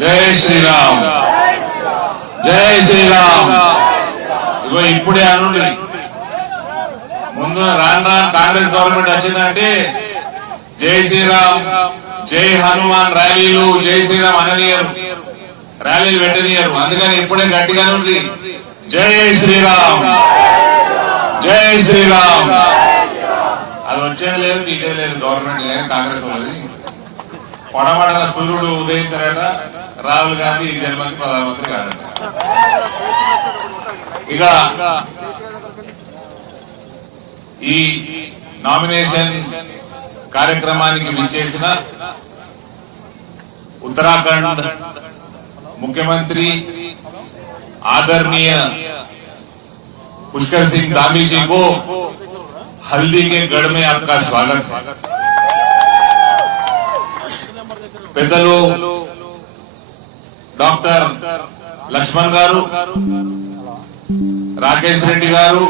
జై శ్రీరామ్, జై శ్రీరామ్. ఇగో ఇప్పుడే అనుండి ముందు రాను కాంగ్రెస్ గవర్నమెంట్ వచ్చిందంటే జై శ్రీరామ్, జై హనుమాన్ ర్యాలీలు, జై శ్రీరామ్ అననీయరు, ర్యాలీలు పెట్టనీయరు. అందుకని ఇప్పుడే గట్టిగా నుండి జై శ్రీరామ్, జై శ్రీరామ్. అది వచ్చేది లేదు, తీసేది లేదు గవర్నమెంట్ కానీ కాంగ్రెస్ వాళ్ళది. పడమడన సూర్యుడు ఉదయించారట, రాహుల్ గాంధీ ఈ జన్మకి ప్రధానమంత్రి కాడట. ఇక ఈ నామినేషన్ కార్యక్రమానికి విచ్చేసిన उत्तराखंड मुख्यमंत्री आदरणीय पुष्कर सिंह धामी जी को हल्दी के गढ़ में आपका स्वागत है। पेदलू डॉक्टर लक्ष्मण गारू, राकेश रेड्डी गारू,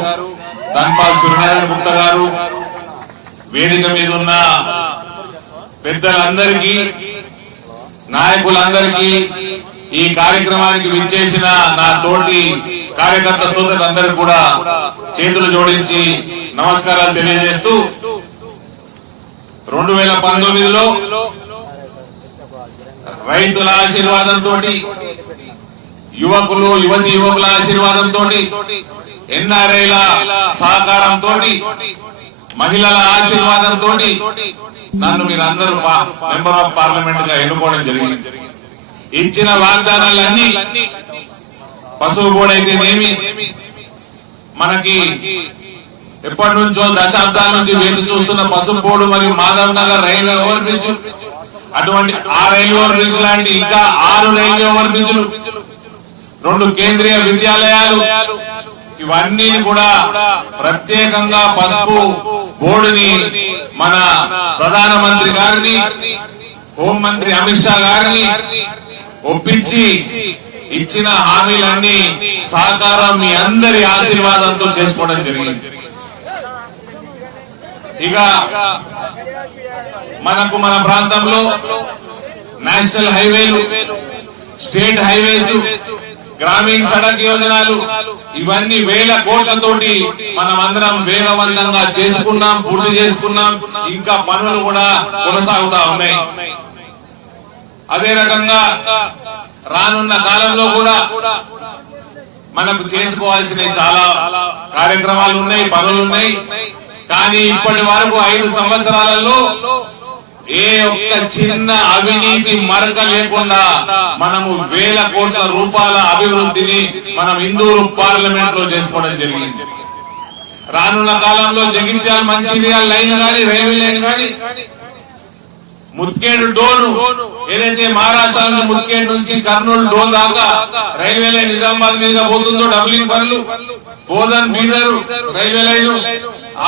धनपाल सूर्यनारायण गुप्ता गारू, वेदिक మీద ఉన్న పెద్దలందరికీ, నాయకులందరికీ, ఈ కార్యక్రమానికి విచ్చేసిన నా తోటి కార్యకర్త సోదరులందరికీ కూడా చేతులు జోడించి నమస్కారాలు తెలియజేస్తూ 2019లో రైతుల ఆశీర్వాదంతో, యువకులు యువకుల ఆశీర్వాదంతో, ఎన్ఆర్ఐల సహకారంతో, మహిళల ఆశీర్వాదంతో నన్ను మీరందరూ మెంబర్ ఆఫ్ పార్లమెంట్ గా ఎన్నుకోవడం జరిగింది. ఇచ్చిన వాగ్దానాలన్నీ పసుపు బోర్డు అయితేనేమి, మనకి ఎప్పటి నుంచో దశాబ్దాల నుంచి వేచి చూస్తున్న పసుపు బోర్డు మరియు Madhav Nagar railway over bridge, అటువంటి ఆ రైల్వే ఓవర్ బ్రిడ్జ్ లాంటి ఇంకా 6 రైల్వే ఓవర్ బ్రిడ్జ్లు, 2 కేంద్రీయ విద్యాలయాలు, ఇవన్నీ కూడా ప్రత్యేకంగా పసుపు బోర్డుని మన ప్రధానమంత్రి గారిని, హోంమంత్రి అమిత్ షా గారిని ఒప్పించి ఇచ్చిన హామీలన్నీ సహకారం మీ అందరి ఆశీర్వాదంతో చేసుకోవడం జరిగింది. ఇక మనకు మన ప్రాంతంలో నేషనల్ హైవేలు, స్టేట్ హైవేస్, గ్రామీణ సడక్ యోజనలు, ఇవన్నీ వేల కోట్లతోటి మనం అందరం వేగవంతంగా చేసుకున్నాం, పూర్తి చేసుకున్నాం. ఇంకా పనులు కూడా కొనసాగుతా ఉన్నాయి. అదే రకంగా రానున్న కాలంలో కూడా మనకు చేసుకోవాల్సిన చాలా కార్యక్రమాలు ఉన్నాయి, పనులు ఉన్నాయి. కానీ ఇప్పటి వరకు 5 సంవత్సరాలలో ఏ ఒక్క చిన్న అవినీతి మరక లేకుండా మనము వేల కోట్ల రూపాయల అభివృద్ధిని మనం ఇందూరు పార్లమెంట్ లో చేసుకోవడం జరిగింది. రానున్న కాలంలో జగిత్యాల మంచిర్యాల లైన్ గాని, రైల్వే లైన్ గాని, ముత్కేడు డోను ఏదైతే మహారాష్ట్ర నుంచి ముత్కేడు నుంచి కర్నూలు డోన్ దాకా రైల్వే లైన్ నిజామాబాద్ మీద పోతుందో, డబ్లింగ్ పనులు, Bodhan Bidar railway line,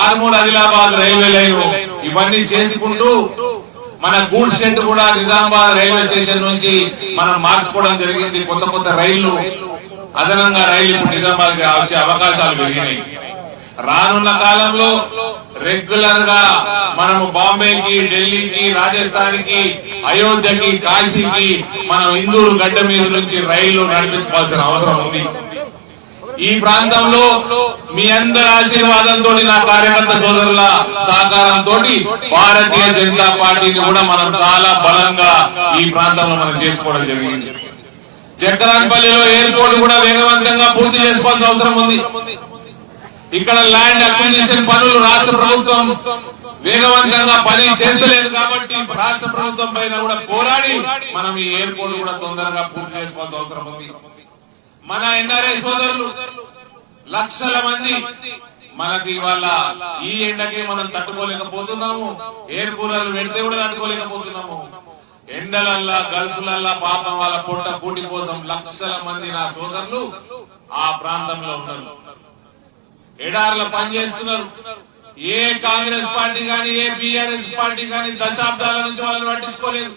Armoor Adilabad railway line, ఇవన్నీ చేసుకుంటూ మన గూడ్స్ షెడ్ కూడా నిజామాబాద్ రైల్వే స్టేషన్ నుంచి మనం మార్చుకోవడం జరిగింది. కొత్త రైళ్లు, అదనంగా రైళ్లు ఇప్పుడు నిజామాబాద్ వచ్చే అవకాశాలు పెరిగినాయి. రానున్న కాలంలో రెగ్యులర్ గా మనము బాంబేకి, ఢిల్లీకి, రాజస్థాన్ కి, అయోధ్యకి, కాశీకి మనం ఇందూరు గడ్డ మీద నుంచి రైళ్లు నడిపించుకోవాల్సిన అవసరం ఉంది. ఈ ప్రాంతంలో మీ అందరి ఆశీర్వాదంతో, నా కార్యకర్త సోదరుల సహకారంతో భారతీయ జనతా పార్టీని కూడా మనం చాలా బలంగా ఈ ప్రాంతంలో మనం చేసుకోవడం జరిగింది. చక్రాన్పల్లిలో ఎయిర్పోర్ట్ కూడా వేగవంతంగా పూర్తి చేసుకోవాల్సిన అవసరం ఉంది. ఇక్కడ ల్యాండ్ అక్విజిషన్ పనులు రాష్ట్ర ప్రభుత్వం వేగవంతంగా పని చేస్తలేదు కాబట్టి రాష్ట్ర ప్రభుత్వం పైన కూడా పోరాడి మనం ఈ ఎయిర్పోర్ట్ కూడా తొందరగా పూర్తి చేసుకోవాల్సిన అవసరం ఉంది. మన ఎన్ఆర్ఐ సోదరులు లక్షల మంది మనకి ఇవాళ ఈ ఎండకి మనం తట్టుకోలేకపోతున్నాము, ఎయిర్ కూలర్లు పెడితే కూడా తట్టుకోలేకపోతున్నాము. ఎండలల్లా, గల్ఫ్లల్లా పాపం వాళ్ళ పొట్ట కూటి కోసం లక్షల మంది నా సోదరులు ఆ ప్రాంతంలో ఉన్నారు, ఎడార్ల పనిచేస్తున్నారు. ఏ కాంగ్రెస్ పార్టీ గాని, ఏ బీఆర్ఎస్ పార్టీ గాని దశాబ్దాల నుంచి వాళ్ళని పట్టించుకోలేదు.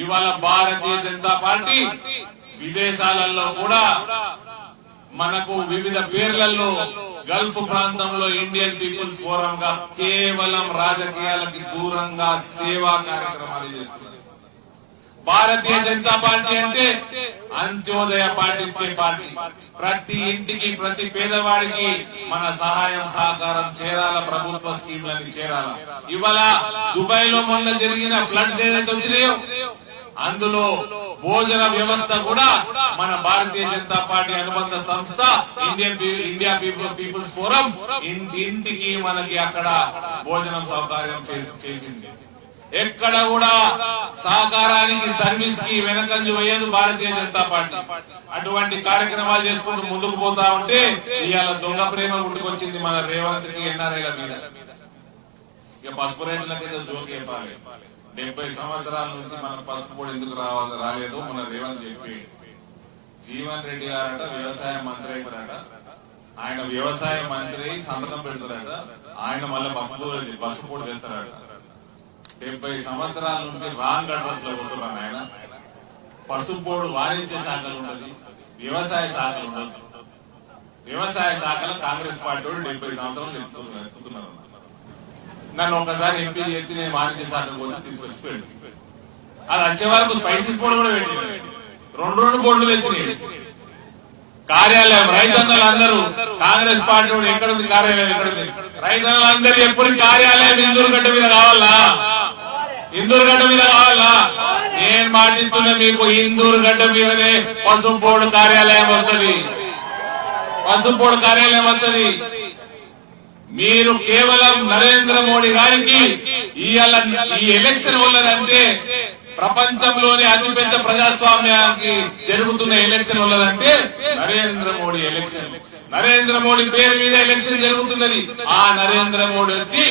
ఇవాళ భారతీయ జనతా పార్టీ విదేశాలలో కూడా మనకు వివిధ పేర్లలో గల్ఫ్ ప్రాంతంలో ఇండియన్ పీపుల్స్ ఫోరం గా కేవలం రాజకీయాలకి దూరంగా సేవా కార్యక్రమాలు చేస్తున్నారు. భారతీయ జనతా పార్టీ అంటే అంత్యోదయ పాటించే పార్టీ. ప్రతి ఇంటికి ప్రతి పేదవాడికి మన సహాయం సహకారం చేరాల, ప్రభుత్వ స్కీమ్లని చేరాల. ఇవాళ దుబాయ్ లో మొన్న జరిగిన ఫ్లడ్స్ ఏదైతే వచ్చినాయో అందులో భోజన వ్యవస్థ కూడా మన భారతీయ జనతా పార్టీ అనుబంధ సంస్థ ఇండియా పీపుల్స్ ఫోరం ఇంటికి మనకి అక్కడ భోజనం సౌకర్యం చేసింది. ఎక్కడ కూడా సహకారానికి సర్వీస్ కి వెనకంజు వేయదు భారతీయ జనతా పార్టీ. అటువంటి కార్యక్రమాలు చేసుకుంటూ ముందుకు పోతా ఉంటే ఇవాళ దొంగ ప్రేమ గుర్తుకొచ్చింది మన రేవంత్ కి, ఎన్ఆర్ఐల మీద. ఇక పసుపు రైతులకైతే జోక్ చెప్పాలి. 70 సంవత్సరాల నుంచి మనకు పసుపు కూడా ఎందుకు రాలేదు మన రేవంత్ చెప్పి. జీవన్ రెడ్డి గారట వ్యవసాయ మంత్రి అయిపోయారట. ఆయన వ్యవసాయ మంత్రి సంతకం పెడతారట, ఆయన మళ్ళీ పసుపు కూడా చేస్తారట. 70 సంవత్సరాల నుంచి రాంగ్ అడ్రస్ లో పోతున్నాను. ఆయన పసుపు బోర్డు వాణిజ్య శాఖలు ఉండదు, వ్యవసాయ శాఖలు ఉండదు. వ్యవసాయ శాఖలో కాంగ్రెస్ పార్టీ 70 సంవత్సరాలు చెప్తున్నారు. నన్ను ఒకసారి ఎంపీ చేసి నేను వాణిజ్య శాఖ కోసం తీసుకొచ్చి పెట్టి అది వచ్చే వరకు స్పైసెస్ బోర్డు కూడా పెట్టి 2 బోర్డులు తెచ్చినాయి. కార్యాలయం రైతన్నలందరూ కాంగ్రెస్ పార్టీ ఎక్కడ ఉంది కార్యాలయం, ఎక్కడ ఉంది? రైతన్నలందరూ ఎప్పుడు కార్యాలయం ఇందూరుగడ్డ మీద కావాలా? ఇందూరుగడ్డ మీద కావాలా? నేను మాటిస్తున్నా మీకు, ఇందూరుగడ్డ మీదనే పసుపు బోర్డు కార్యాలయం వస్తుంది. పసుపు బోర్డు కార్యాలయం వస్తుంది. మీరు కేవలం నరేంద్ర మోడీ గారికి ఈ ఎలక్షన్ ఉన్నదంటే, ప్రపంచంలోనే అతిపెద్ద ప్రజాస్వామ్యానికి జరుగుతున్న ఎలక్షన్ ఉన్నదంటే నరేంద్ర మోడీ ఎలక్షన్. నరేంద్ర మోడీ పేరు మీద ఎలక్షన్ జరుగుతున్నది. ఆ నరేంద్ర మోడీ వచ్చి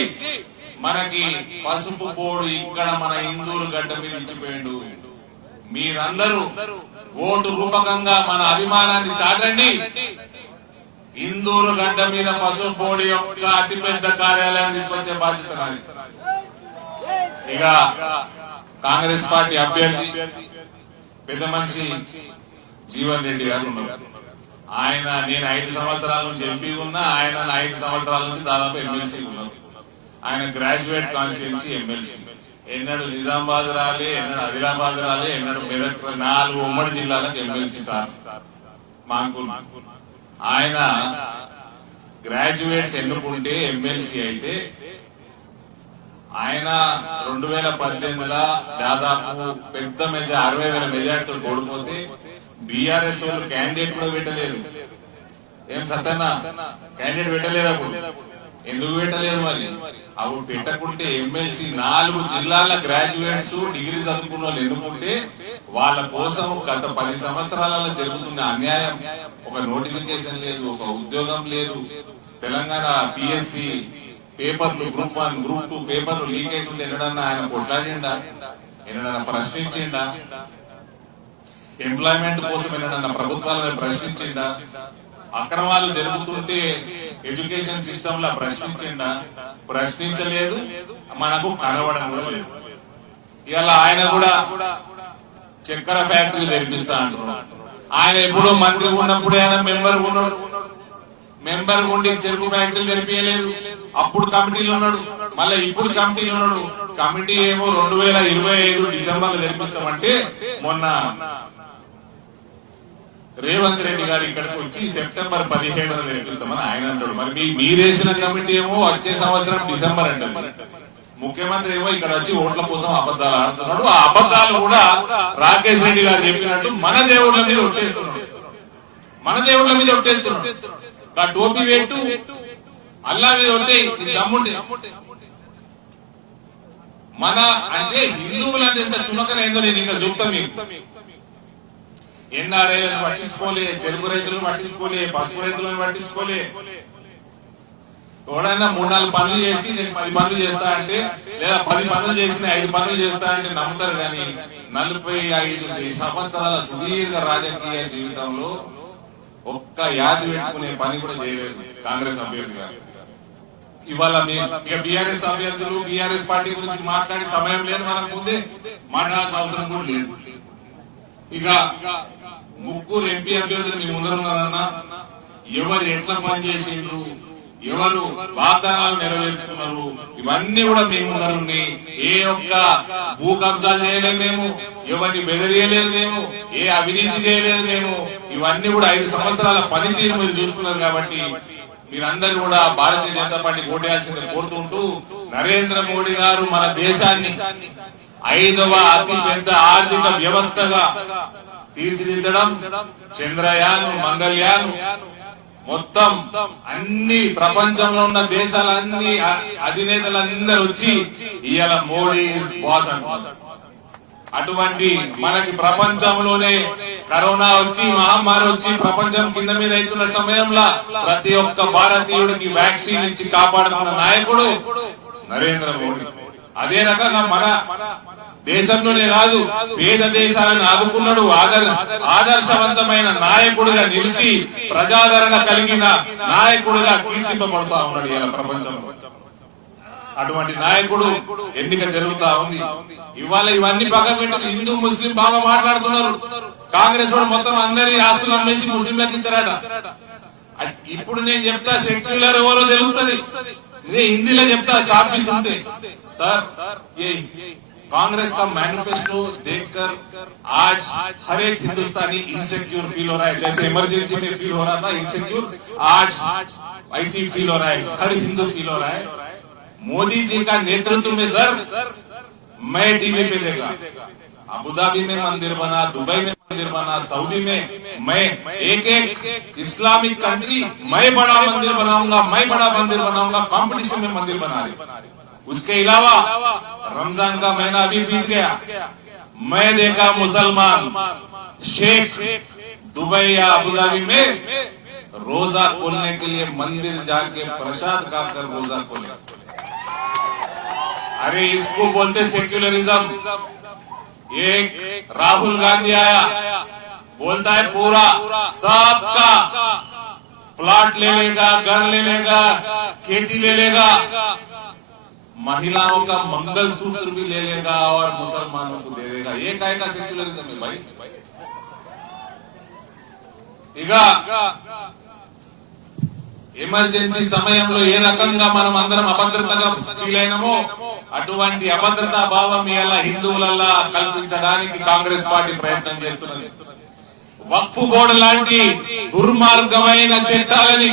మనకి పసుపు బోర్డు ఇక్కడ మన ఇందూరు గడ్డ మీద ఇచ్చిపోయిండు. మీరందరూ ఓటు రూపకంగా మన అభిమానాన్ని చాటండి. ఇందూరు గడ్డ మీద పసుపు బోర్డు యొక్క అతిపెద్ద కార్యాలయాన్ని తీసుకొచ్చే బాధ్యత నాది. ఇక కాంగ్రెస్ పార్టీ అభ్యర్థి పెద్ద మనిషి జీవన్ రెడ్డి గారు ఉన్నారు. ఆయన నేను 5 సంవత్సరాల నుంచి ఎంపీ ఉన్నా, ఆయన 5 సంవత్సరాల నుంచి దాదాపు ఎమ్మెల్సీ ఉన్నారు. ఆయన గ్రాడ్యుయేట్ కాన్స్టిట్యున్సీ ఎమ్మెల్సీ. ఎన్నడు నిజామాబాద్ రాలే, ఎన్నడు ఆదిలాబాద్ రాలే, ఎన్నడు మెదక్ 4 ఉమ్మడి జిల్లాలకు ఎమ్మెల్సీ సార్ మాకు. ఆయన గ్రాడ్యుయేట్స్ ఎన్నుకుంటే ఎమ్మెల్సీ అయితే ఆయన 2018లో దాదాపు పెద్ద 60,000 మెజార్టీతో ఓడిపోతే బీఆర్ఎస్ వాళ్ళు క్యాండిడేట్ కూడా పెట్టలేదు. ఏం సత్యనా క్యాండిడేట్ పెట్టలేదు అప్పుడు? ఎందుకు పెట్టలేదు? మరి అప్పుడు పెట్టకుంటే ఎమ్మెల్సీ 4 జిల్లాల గ్రాడ్యుయేట్స్ డిగ్రీ చదువుకున్న వాళ్ళు ఎన్నుకుంటే వాళ్ళ కోసం గత 10 సంవత్సరాలలో జరుగుతున్న అన్యాయం, ఒక నోటిఫికేషన్ లేదు, ఒక ఉద్యోగం లేదు. తెలంగాణ పిఎస్సి పేపర్లు గ్రూప్ 1 గ్రూప్ 2 పేపర్లు లీక్ అవుతుంటే ఎన్నడన్నా ఆయన కొట్లాడిండా? ఎన్నడన్నా ప్రశ్నించిండా? ఎంప్లాయ్మెంట్ కోసం ఎన్నడన్నా ప్రభుత్వాలను ప్రశ్నించిండా? అక్రమాలు జరుగుతుంటే ఎడ్యుకేషన్ సిస్టమ్ లో ప్రశ్నించిండా? ప్రశ్నించలేదు, మనకు కనబడం కూడా లేదు. ఇవాళ ఆయన కూడా చక్కెర ఫ్యాక్టరీ తెరిపిస్తా అంటున్నాడు. ఆయన ఎప్పుడో మంత్రి ఉన్నప్పుడు ఆయన మెంబర్ ఉండి చెరుకు ఫ్యాక్టరీలు తెరిపించలేదు. అప్పుడు కమిటీలో ఉన్నాడు, మళ్ళీ ఇప్పుడు కమిటీలో ఉన్నాడు. కమిటీ ఏమో 2025 డిసెంబర్ తెరిపిస్తామంటే మొన్న రేవంత్ రెడ్డి గారు ఇక్కడికి వచ్చి సెప్టెంబర్ 17న తెరిపిస్తామని ఆయన అంటాడు. మరి మీరేసిన కమిటీ ఏమో వచ్చే సంవత్సరం డిసెంబర్ అంటారు. ముఖ్యమంత్రి ఏమో ఇక్కడ వచ్చి ఓట్ల కోసం అబద్దాలు ఆడుతున్నాడు. ఆ అబద్దాలు కూడా రాకేష్ రెడ్డి గారు చెప్పినట్టు మన దేవుళ్ళ మీద ఒట్టేస్తున్నాడు. మన దేవుళ్ళ మీద ఒట్టేస్తున్నాడు. టోపీ పెట్టు, అల్లా మీద ఒట్టే, ఇది దమ్ముంటే. మన అంటే హిందువులని ఎంత చులకనైందో నేను ఇంకా చూపుతా మీకు. ఎన్ఆర్ఐలను పట్టించుకోలే, చెరుకు రైతులను పట్టించుకోలే, పసుపు రైతులను పట్టించుకోలే. ఎవడైనా 3-4 పనులు చేసి నేను 10 పనులు చేస్తా అంటే, లేదా 10 పనులు చేసిన 5 పనులు చేస్తా అంటే నమ్ముతారు. కానీ 45 సంవత్సరాల సుదీర్ఘ రాజకీయ జీవితంలో ఒక్క యాది పెట్టుకునే పని కూడా చేయలేదు కాంగ్రెస్ అభ్యర్థి గారు. ఇవాళ ఇక బీఆర్ఎస్ అభ్యర్థులు, బీఆర్ఎస్ పార్టీ గురించి మాట్లాడే సమయం లేదు, మనకు ముందే మాట్లాడాల్సిన అవసరం కూడా లేదు. ఇక 3 ఎంపీ అభ్యర్థులు మీ ముందర ఉన్నారన్నా, ఎవరు ఎట్లా పనిచేసిండ్రు, ఎవరు వాగ్దానాలు నెరవేర్చుకున్నారు, ఇవన్నీ కూడా మేము ముందరుండి ఏ ఒక్క భూ కబ్జా చేయలేదు మేము, ఎవరిని బెదిరియలేదు మేము, ఏ అవినీతి చేయలేదు మేము. ఇవన్నీ కూడా 5 సంవత్సరాల పనితీరు మీరు చూసుకున్నారు. కాబట్టి మీరందరూ కూడా భారతీయ జనతా పార్టీ ఓటేయాల్సిందని కోరుతుంటూ, నరేంద్ర మోడీ గారు మన దేశాన్ని 5వ అతి పెద్ద ఆర్థిక వ్యవస్థగా తీర్చిదిద్దడం, చంద్రయాన్, మంగళయాన్ మొత్తం అన్ని ప్రపంచంలో ఉన్న దేశాలన్నీ అధినేతలందరూ వచ్చి ఇవాళ మోడీ బాస్ అంటారు. అటువంటి మనకి ప్రపంచంలోనే కరోనా వచ్చి, మహమ్మారి వచ్చి ప్రపంచం కింద మీద అవుతున్న సమయంలో ప్రతి ఒక్క భారతీయుడికి వ్యాక్సిన్ ఇచ్చి కాపాడుతున్న నాయకుడు నరేంద్ర మోడీ. అదే రకంగా మన దేశంలోనే కాదు, పేద దేశాలను ఆదుకున్నాడు. ఆదర్శవంతమైన నాయకుడిగా నిలిచి ప్రజాదరణ కలిగిన నాయకుడిగా కీర్తింపబడుతా ఉన్నాడు ఇలా ప్రపంచంలో. అటువంటి నాయకుడు ఎన్నిక జరుగుతా ఉంది. ఇవాళ ఇవన్నీ పక్కన పెట్టి హిందూ ముస్లిం బాగా మాట్లాడుతున్నారు. కాంగ్రెస్ వాడు మొత్తం అందరి ఆస్తులు అమ్మేసి ముస్లింలకు ఇస్తారట. ఇప్పుడు నేను చెప్తా సెక్యులర్ ఎవరో తెలుస్తుంది, నేను హిందీలో చెప్తా షార్పిస్ ఉంటే. सर ये कांग्रेस का मैनिफेस्टो देखकर आज हर एक हिंदुस्तानी इनसिक्योर फील हो रहा है. जैसे इमरजेंसी में फील हो रहा था इनसिक्योर, आज ऐसी फील हो रहा है, हर हिंदू फील हो रहा है. मोदी जी का नेतृत्व में सर मैं टीवी पे देखा, अबुधाबी में मंदिर बना, दुबई में मंदिर बना, सऊदी में मैं एक इस्लामिक कंट्री मैं बड़ा मंदिर बनाऊंगा, मैं बड़ा मंदिर बनाऊंगा, कंपटीशन में मंदिर बना रहे. उसके अलावा रमजान का महीना अभी बीत गया, मैं देखा मुसलमान शेख दुबई या अबुधाबी में रोजा खोलने के लिए मंदिर जाके प्रसाद खाकर रोजा खोले. अरे इसको बोलते सेक्युलरिज्म. एक राहुल गांधी आया, बोलता है पूरा सबका प्लॉट ले लेगा, घर ले लेगा, खेती ले लेगा, महिलाओं का मंगलसूत्र भी ले लेगा और मुसलमानों को दे देगा. ये काय का सेक्युलरिज्म है भाई? ఇక ఎమర్జెన్సీ సమయంలో ఏ రకంగా మనం అందరం అభద్రతగా ఫీల్ అయినామో అటువంటి అభద్రతా భావం ఇలా హిందువులల్లా కల్పించడానికి కాంగ్రెస్ పార్టీ ప్రయత్నం చేస్తున్నది. వక్ఫ్ బోర్డు లాంటి దుర్మార్గమైన చట్టాలని,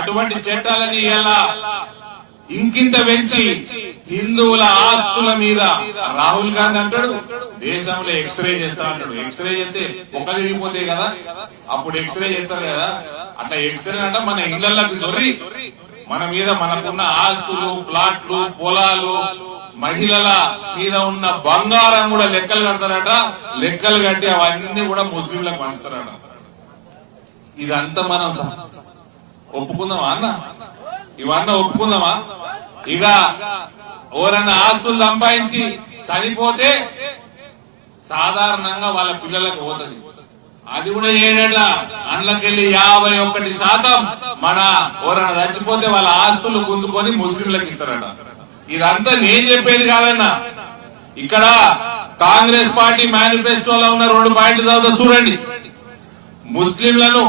అటువంటి చట్టాలని ఇలా ఇంకింత పెంచి హిందువుల ఆస్తుల మీద రాహుల్ గాంధీ అంటాడు దేశంలో ఎక్స్రే చేస్తా అంటాడు. ఎక్స్రే చేస్తే ఒకరు తిరిగిపోతాయి కదా, అప్పుడు ఎక్స్రే చేస్తారు కదా. అట్లా ఎక్స్రే అంటే మన ఇళ్లకి దొరి మన మీద మనకున్న ఆస్తులు, ప్లాట్లు, పొలాలు, మహిళల మీద ఉన్న బంగారం కూడా లెక్కలు కడతారట. లెక్కలు కట్టి అవన్నీ కూడా ముస్లింలకు పంచుతారట. ఇదంతా మనం ఒప్పుకుందామా అన్న? ఇవన్నీ ఒప్పుకుందామా? ఇక ఎవరన్నా ఆస్తులు సంపాదించి చనిపోతే సాధారణంగా వాళ్ళ పిల్లలకు పోతుంది. అది కూడా ఏడట అందులోకెళ్ళి 51% మన ఎవరన్నా చచ్చిపోతే వాళ్ళ ఆస్తులు గుంజుకొని ముస్లింలకు ఇస్తారట. ఇదంతా నేను చెప్పేది కాదన్నా. ఇక్కడ కాంగ్రెస్ పార్టీ మేనిఫెస్టోలో ఉన్న 2 పాయింట్లు చదువుతా చూడండి. ముస్లింలను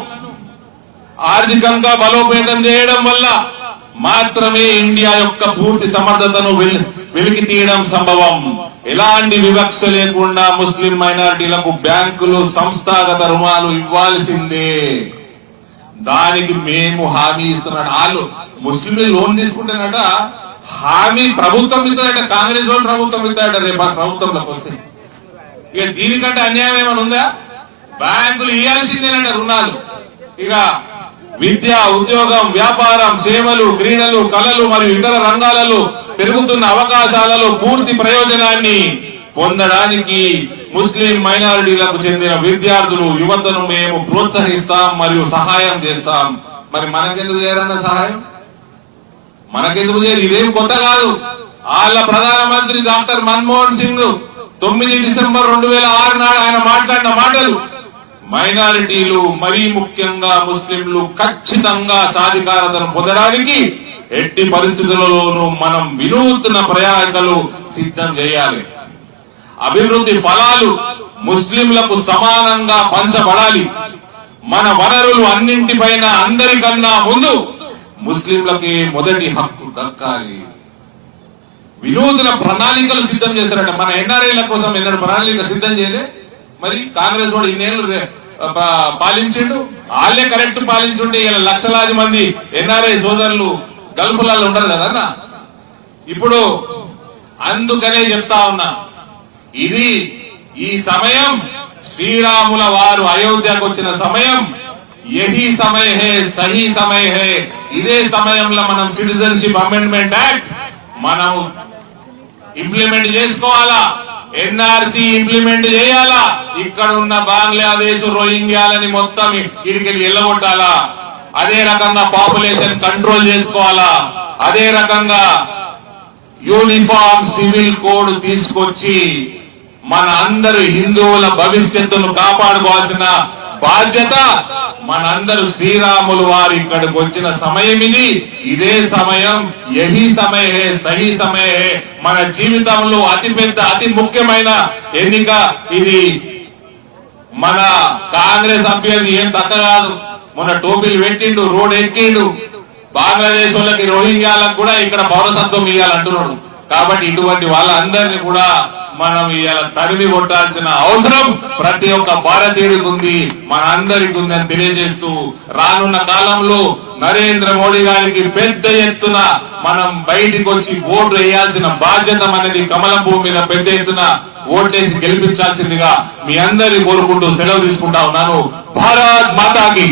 ఆర్థికంగా బలోపేతం చేయడం వల్ల మాత్రమే ఇండియా యొక్క పూర్తి సమర్థతను వెలికి తీయడం సంభవం. ఎలాంటి వివక్ష లేకుండా ముస్లిం మైనారిటీలకు బ్యాంకులు సంస్థాగత రుణాలు ఇవ్వాల్సిందే. దానికి మేము హామీ ఇస్తున్నాడు. వాళ్ళు ముస్లింలు లోన్ తీసుకుంటేనట హామీ ప్రభుత్వం ఇస్తాడట, కాంగ్రెస్ వాళ్ళు ప్రభుత్వం ఇస్తాడట. రేపు ప్రభుత్వంలోకి వస్తే ఇక దీనికంటే అన్యాయం ఏమైనా ఉందా? బ్యాంకులు ఇవ్వాల్సిందేనట రుణాలు. ఇక విద్య, ఉద్యోగం, వ్యాపారం, సేవలు, క్రీడలు, కళలు మరియు ఇతర రంగాలలో పెరుగుతున్న అవకాశాలలో పూర్తి ప్రయోజనాన్ని పొందడానికి ముస్లిం మైనారిటీలకు చెందిన విద్యార్థులు, యువతను మేము ప్రోత్సహిస్తాం మరియు సహాయం చేస్తాం. మరి మనకెందుకు చేయరన్న సహాయం? మనకెందుకు చేయరు? ఇదేం కొత్త కాదు. వాళ్ళ ప్రధానమంత్రి డాక్టర్ మన్మోహన్ సింగ్ 9 డిసెంబర్ 2006 నాడు ఆయన మాట్లాడిన మాటలు మైనారిటీలు మరీ ముఖ్యంగా ముస్లింలు ఖచ్చితంగా సాధికారతను పొందడానికి ఎట్టి పరిస్థితులలోనూ మనం వినూత్న ప్రయాణాలు సిద్ధం చేయాలి. అభివృద్ధి ఫలాలు ముస్లింలకు సమానంగా పంచబడాలి. మన వనరులు అన్నింటిపైన అందరికన్నా ముందు ముస్లింలకి మొదటి హక్కు దక్కాలి. వినూత్న ప్రణాళికలు సిద్ధం చేస్తారట. మన ఎన్ఆర్ఐల కోసం ఎన్నడూ ప్రణాళిక సిద్ధం చేయలే. మరి కాంగ్రెస్ వాడు ఇన్నేళ్లు పాలించిండు, వాళ్ళే కరెక్ట్ పాలించుంటే ఇలా లక్షలాది మంది ఎన్ఆర్ఐ సోదరులు గల్ఫ్లలో ఉండరు కదన్నా. ఇప్పుడు అందుకనే చెప్తా ఉన్నా, ఇది ఈ సమయం శ్రీరాముల వారు అయోధ్యకు వచ్చిన సమయం. యహీ సమయ హే, సహీ సమయ హే. ఇదే సమయంలో మనం సిటిజన్షిప్ అమెండ్మెంట్ యాక్ట్ మనం ఇంప్లిమెంట్ చేసుకోవాలా, ఎన్ఆర్సీ ఇంప్లిమెంట్ చేయాలా, ఇక్కడ ఉన్న బంగ్లాదేశ్ రోహింగ్యాలని మొత్తం ఇడికి వెళ్ళగొట్టాలా, అదే రకంగా పాపులేషన్ కంట్రోల్ చేసుకోవాలా, అదే రకంగా యూనిఫామ్ సివిల్ కోడ్ తీసుకొచ్చి మన అందరు హిందువుల భవిష్యత్తును కాపాడుకోవాల్సిన బాధ్యత మనందరూ. శ్రీరాములు వారు ఇక్కడికి వచ్చిన సమయం ఇది. ఇదే సమయం, యహీ సమయ హే, సహీ సమయ హే. మన జీవితంలో అతిపెద్ద అతి ముఖ్యమైన ఎన్నిక ఇది. మన కాంగ్రెస్ అభ్యర్థి ఏం తక్కువ కాదు. మొన్న టోపీలు పెట్టిండు, రోడ్ ఎక్కిండు. బంగ్లాదేశ్ వాళ్ళకి రోహింగ్యాలకు కూడా ఇక్కడ పౌరసత్వం ఇవ్వాలంటున్నాడు. కాబట్టి ఇటువంటి వాళ్ళందరినీ కూడా మనం ఇవాళ తరిమి కొట్టాల్సిన అవసరం ప్రతి ఒక్క భారతీయుడికి ఉంది, మన అందరికి ఉంది అని తెలియజేస్తూ, రానున్న కాలంలో నరేంద్ర మోడీ గారికి పెద్ద ఎత్తున మనం బయటికి వచ్చి ఓటు వేయాల్సిన బాధ్యత మనది. కమలం భూమి మీద పెద్ద ఎత్తున ఓటేసి గెలిపించాల్సిందిగా మీ అందరినీ కోరుకుంటూ సెలవు తీసుకుంటా ఉన్నాను. భారత్ మాతాకి.